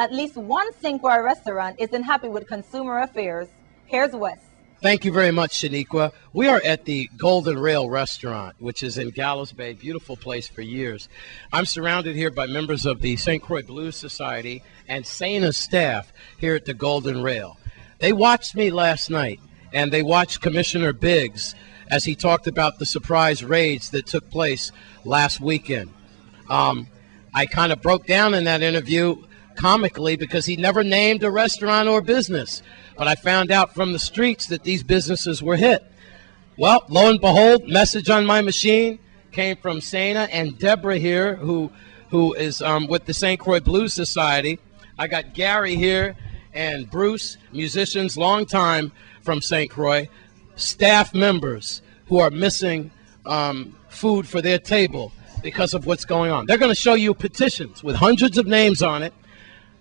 at least one St. Croix restaurant isn't happy with consumer affairs. Here's Wes. Thank you very much, Shaniqua. We are at the Golden Rail Restaurant, which is in Gallows Bay, beautiful place for years. I'm surrounded here by members of the St. Croix Blues Society and SANA staff here at the Golden Rail. They watched me last night, and they watched Commissioner Biggs as he talked about the surprise raids that took place last weekend. I kind of broke down in that interview comically because he never named a restaurant or business. But I found out from the streets that these businesses were hit. Well, lo and behold, message on my machine came from Sana and Deborah here, who is with the St. Croix Blues Society. I got Gary here and Bruce, musicians, long time from St. Croix, staff members who are missing food for their table because of what's going on. They're going to show you petitions with hundreds of names on it,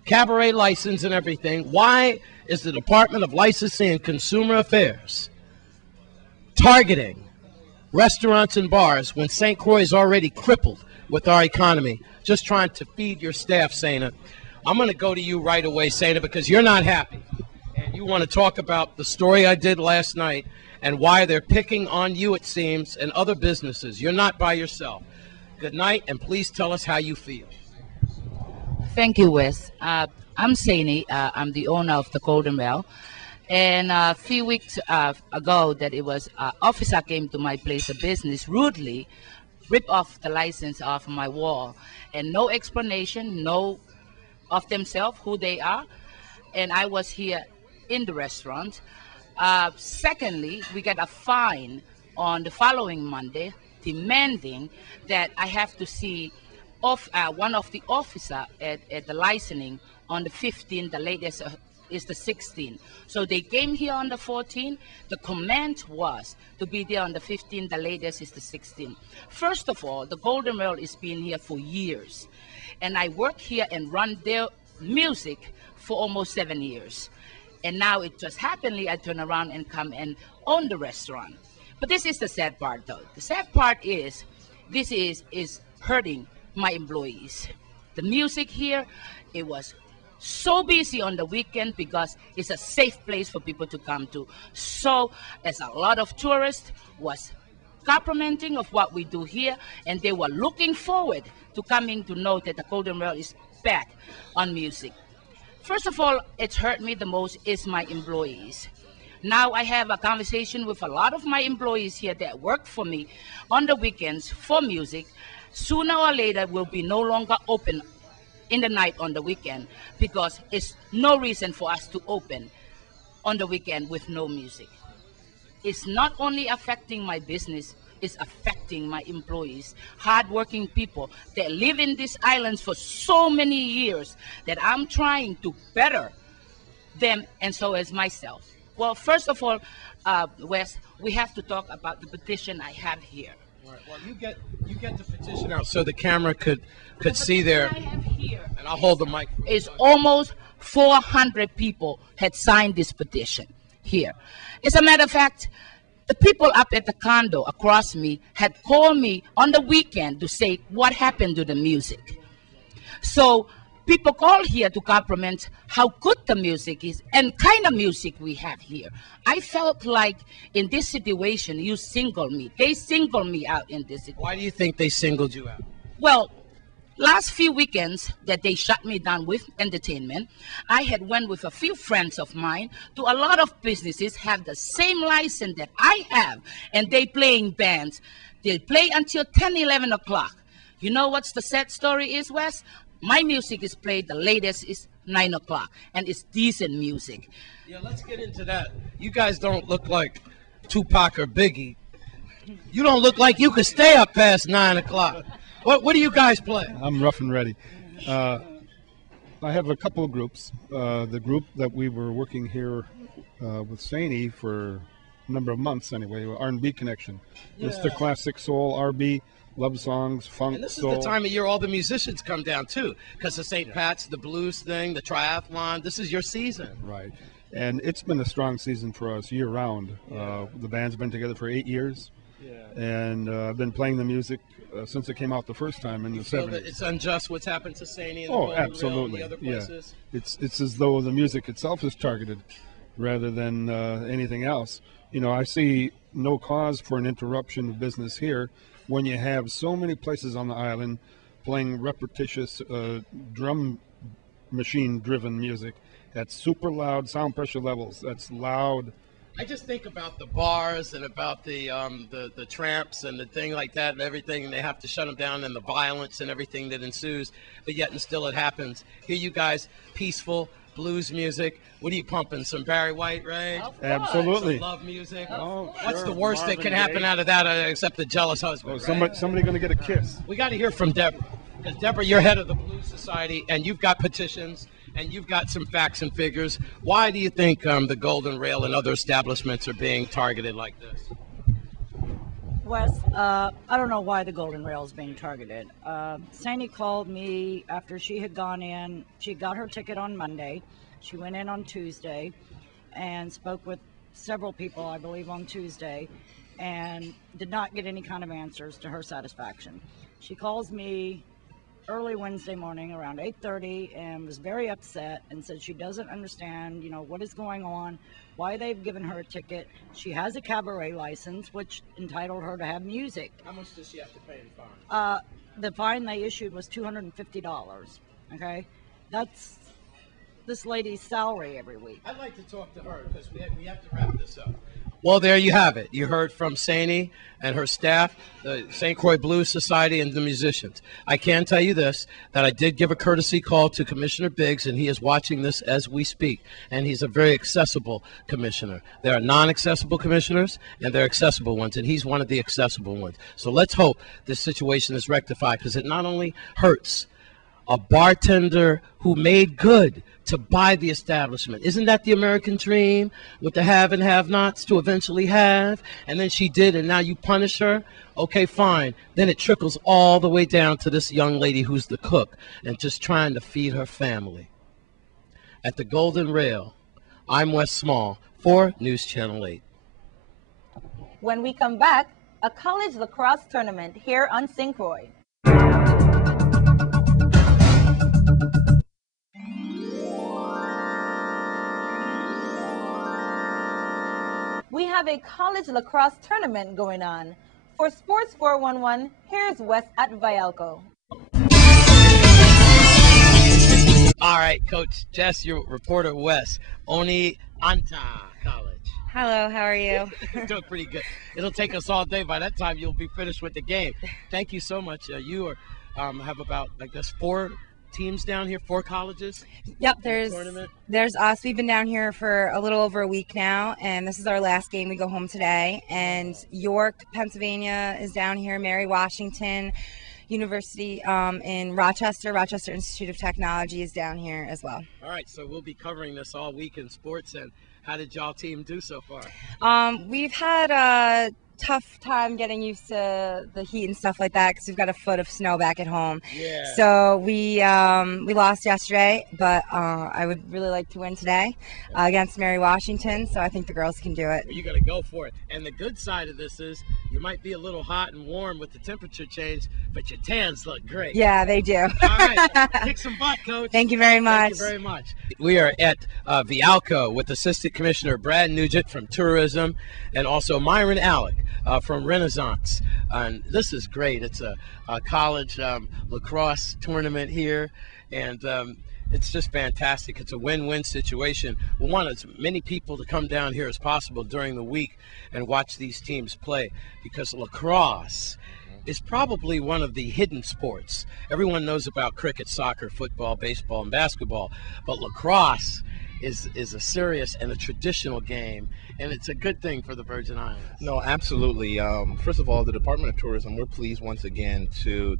cabaret license and everything. Why is the Department of Licensing and Consumer Affairs targeting restaurants and bars when St. Croix is already crippled with our economy, just trying to feed your staff, Sana? I'm going to go to you right away, Sana, because you're not happy. And you want to talk about the story I did last night and why they're picking on you, it seems, and other businesses. You're not by yourself. Good night, and please tell us how you feel. Thank you, Wes. I'm Sani. I'm the owner of the Golden Rail. And a few weeks ago, that it was officer came to my place of business, rudely ripped off the license off my wall, and no explanation, no of themselves, who they are. And I was here in the restaurant. Secondly, we got a fine on the following Monday, demanding that I have to see one of the officer at the licensing on the 15th, the latest is the 16th. So they came here on the 14th. The command was to be there on the 15th, the latest is the 16th. First of all, the Golden Rail has been here for years. And I work here and run their music for almost 7 years. And now it just happenly I turn around and come and own the restaurant. But this is the sad part though. The sad part is, this is hurting my employees. The music here, it was so busy on the weekend because it's a safe place for people to come to. So as a lot of tourists was complimenting of what we do here, and they were looking forward to coming to know that the Golden Rail is back on music. First of all, it's hurt me the most is my employees. Now I have a conversation with a lot of my employees here that work for me on the weekends for music. Sooner or later will be no longer open in the night on the weekend because it's no reason for us to open on the weekend with no music. It's not only affecting my business, it's affecting my employees, hardworking people that live in these islands for so many years that I'm trying to better them, and so as myself. Well, first of all, Wes, we have to talk about the petition I have here. All right. Well, you get the petition out so the camera could see there. I have here, and I'll hold the mic. Is almost 400 people had signed this petition here. As a matter of fact, the people up at the condo across me had called me on the weekend to say what happened to the music. So people call here to compliment how good the music is and kind of music we have here. I felt like in this situation, you singled me. They singled me out in this situation. Why do you think they singled you out? Well, last few weekends that they shut me down with entertainment, I had went with a few friends of mine to a lot of businesses have the same license that I have, and they playing bands. They play until 10, 11 o'clock. You know what's the sad story is, Wes? My music is played, the latest is 9 o'clock, and it's decent music. Yeah, let's get into that. You guys don't look like Tupac or Biggie. You don't look like you could stay up past 9 o'clock. What do you guys play? I'm rough and ready. I have a couple of groups. The group that we were working here with Sani for a number of months anyway, R&B Connection. Yeah. It's the classic soul, R&B, love songs, funk, and this soul. is the time of year all the musicians come down too, because of St. Pat's, the blues thing, the triathlon. This is your season. Right. And it's been a strong season for us year-round. Yeah. The band's been together for 8 years. And I've been playing the music since it came out the first time in the feel 70s. that it's unjust what's happened to Saney and the Oh, Golden Rail and absolutely. the other Yeah. places? It's as though the music itself is targeted rather than anything else. You know, I see no cause for an interruption of business here when you have so many places on the island playing repetitious drum machine driven music at super loud sound pressure levels. That's loud. I just think about the bars and about the tramps and the thing like that and everything, and they have to shut them down, and the violence and everything that ensues, but yet and still it happens. Here you guys, peaceful blues music. What are you pumping? Some Barry White, right? Absolutely. Some love music. Oh, What's sure. the worst that can happen out of that except the jealous husband? Oh, right? somebody going to get a kiss. We got to hear from Deborah, because Deborah, you're head of the Blues Society, and you've got petitions, and you've got some facts and figures. Why do you think the Golden Rail and other establishments are being targeted like this? Wes, I don't know why the Golden Rail is being targeted. Sandy called me after she had gone in. She got her ticket on Monday. She went in on Tuesday and spoke with several people, I believe, on Tuesday, and did not get any kind of answers to her satisfaction. She calls me early Wednesday morning around 8:30 and was very upset and said she doesn't understand, you know, what is going on, why they've given her a ticket. She has a cabaret license, which entitled her to have music. How much does she have to pay in fine? The fine they issued was $250. Okay, that's this lady's salary every week. I'd like to talk to her because we have to wrap this up. Well, there you have it. You heard from Saney and her staff, the St. Croix Blues Society, and the musicians. I can tell you this, that I did give a courtesy call to Commissioner Biggs, and he is watching this as we speak, and he's a very accessible commissioner. There are non-accessible commissioners, and there are accessible ones, and he's one of the accessible ones. So let's hope this situation is rectified, because it not only hurts a bartender who made good to buy the establishment. Isn't that the American dream, with the have and have-nots to eventually have? And then she did, and now you punish her? Okay, fine. Then it trickles all the way down to this young lady who's the cook and just trying to feed her family. At the Golden Rail, I'm Wes Small for News Channel 8. When we come back, a college lacrosse tournament here on St. Croix. We have a college lacrosse tournament going on. For Sports 411, here's Wes at Vialco. All right, Coach Jess, your reporter Wes, Oni Anta College. Hello, how are you? Doing pretty good. It'll take us all day. By that time, you'll be finished with the game. Thank you so much. You are have about, I guess, 4 teams down here, 4 colleges. Yep, there's us. We've been down here for a little over a week now, and this is our last game. We go home today, and York, Pennsylvania is down here. Mary Washington University in Rochester Institute of Technology is down here as well. All right, so we'll be covering this all week in sports. And how did y'all team do so far? We've had a tough time getting used to the heat and stuff like that because we've got a foot of snow back at home. Yeah. So we lost yesterday, but I would really like to win today against Mary Washington. So I think the girls can do it. Well, you got to go for it. And the good side of this is you might be a little hot and warm with the temperature change, but your tans look great. Yeah, they do. All right, kick some butt, Coach. Thank you very much. Thank you very much. We are at Vialco with Assistant Commissioner Brad Nugent from Tourism and also Myron Alec from Renaissance. And this is great. It's a college lacrosse tournament here, and it's just fantastic. It's a win-win situation. We want as many people to come down here as possible during the week and watch these teams play, because lacrosse is probably one of the hidden sports. Everyone knows about cricket, soccer, football, baseball, and basketball, but lacrosse is a serious and a traditional game, and it's a good thing for the Virgin Islands. No, absolutely. First of all, the Department of Tourism, we're pleased once again to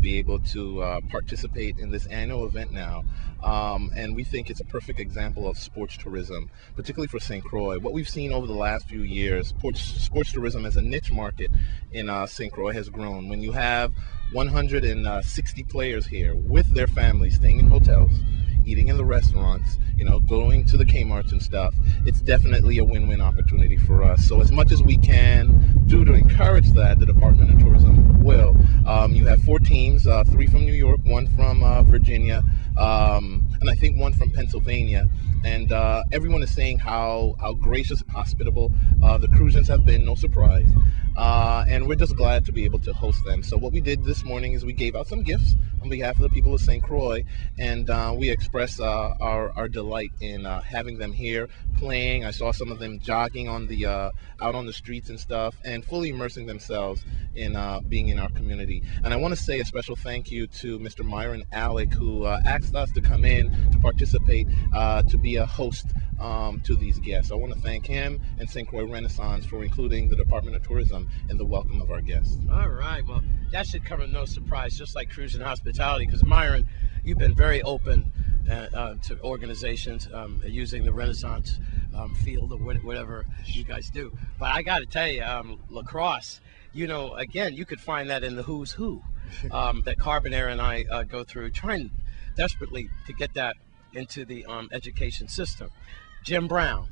be able to participate in this annual event now. And we think it's a perfect example of sports tourism, particularly for St. Croix. What we've seen over the last few years, sports tourism as a niche market in St. Croix has grown. When you have 160 players here with their families staying in hotels, eating in the restaurants, going to the Kmarts and stuff, it's definitely a win-win opportunity for us. So as much as we can do to encourage that, the Department of Tourism will. You have 4 teams, 3 from New York, 1 from Virginia, and I think 1 from Pennsylvania. And everyone is saying how gracious and hospitable the Cruisers have been, no surprise. And we're just glad to be able to host them. So what we did this morning is we gave out some gifts on behalf of the people of St. Croix, and we expressed our delight in having them here playing. I saw some of them jogging on the out on the streets and stuff, and fully immersing themselves in being in our community. And I want to say a special thank you to Mr. Myron Alec, who asked us to come in to participate, to be a host to these guests. I want to thank him and St. Croix Renaissance for including the Department of Tourism in the welcome of our guests. All right, well, that should come as no surprise, just like cruise and hospitality, because Myron, you've been very open to organizations using the Renaissance field or whatever you guys do. But I got to tell you, lacrosse, again, you could find that in the who's who that Carbonara and I go through, trying desperately to get that into the education system. Jim Brown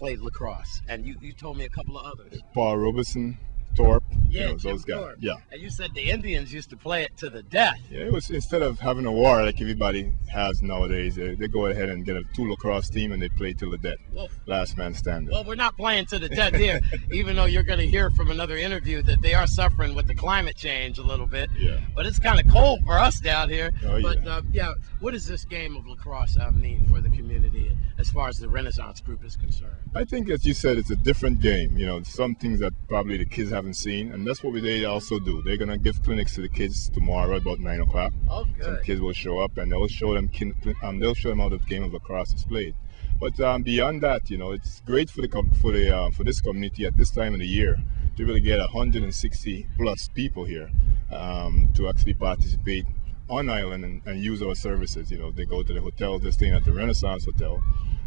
played lacrosse, and you told me a couple of others. Paul Robeson, Thorpe, yeah, those guys. Thorpe. Yeah. And you said the Indians used to play it to the death. Yeah, it was, instead of having a war like everybody has nowadays, they go ahead and get a 2 lacrosse team and they play till the death. Well, last man standing. Well, we're not playing to the death here, even though you're going to hear from another interview that they are suffering with the climate change a little bit. Yeah. But it's kind of cold for us down here. Oh, but yeah. What does this game of lacrosse mean for the community as far as the Renaissance group is concerned? I think, as you said, it's a different game. Some things that probably the kids haven't seen, and that's what they also do. They're gonna give clinics to the kids tomorrow about 9 o'clock. Oh, good. Some kids will show up and they'll show them how the game of lacrosse is played. But beyond that, it's great for for this community at this time of the year to really get 160 plus people here to actually participate on island and use our services. They go to the hotel, they're staying at the Renaissance Hotel,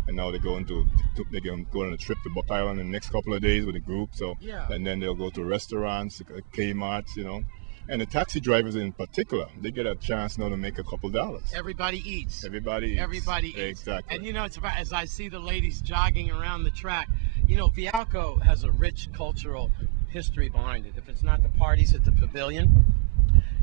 and now they're going on a trip to Buck Island in the next couple of days with a group. So yeah. And then they'll go to restaurants, Kmart's, and the taxi drivers in particular, they get a chance now to make a couple dollars. Everybody eats. Everybody eats. Everybody eats. Exactly. And it's about, as I see the ladies jogging around the track, Vialco has a rich cultural history behind it. If it's not the parties at the pavilion,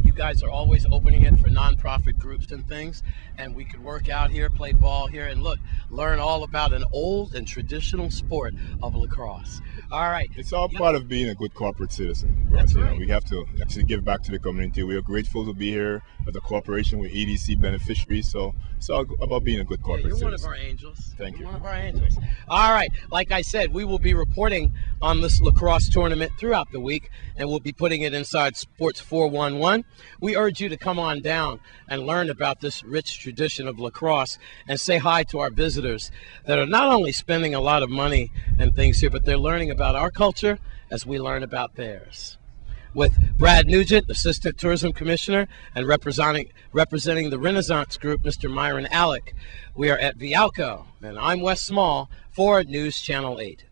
you guys are always opening it for nonprofit groups and things, and we could work out here, play ball here, and learn all about an old and traditional sport of lacrosse. All right. It's all part of being a good corporate citizen. That's right. We have to actually give back to the community. We are grateful to be here as a corporation with EDC beneficiaries. So it's all about being a good corporate you're citizen. One of our angels. Thank you. One of our angels. All right. Like I said, we will be reporting on this lacrosse tournament throughout the week, and we'll be putting it inside Sports 411. We urge you to come on down and learn about this rich tradition of lacrosse and say hi to our visitors that are not only spending a lot of money and things here, but they're learning about our culture as we learn about theirs. With Brad Nugent, Assistant Tourism Commissioner, and representing the Renaissance Group, Mr. Myron Alec, we are at Vialco, and I'm Wes Small for News Channel 8.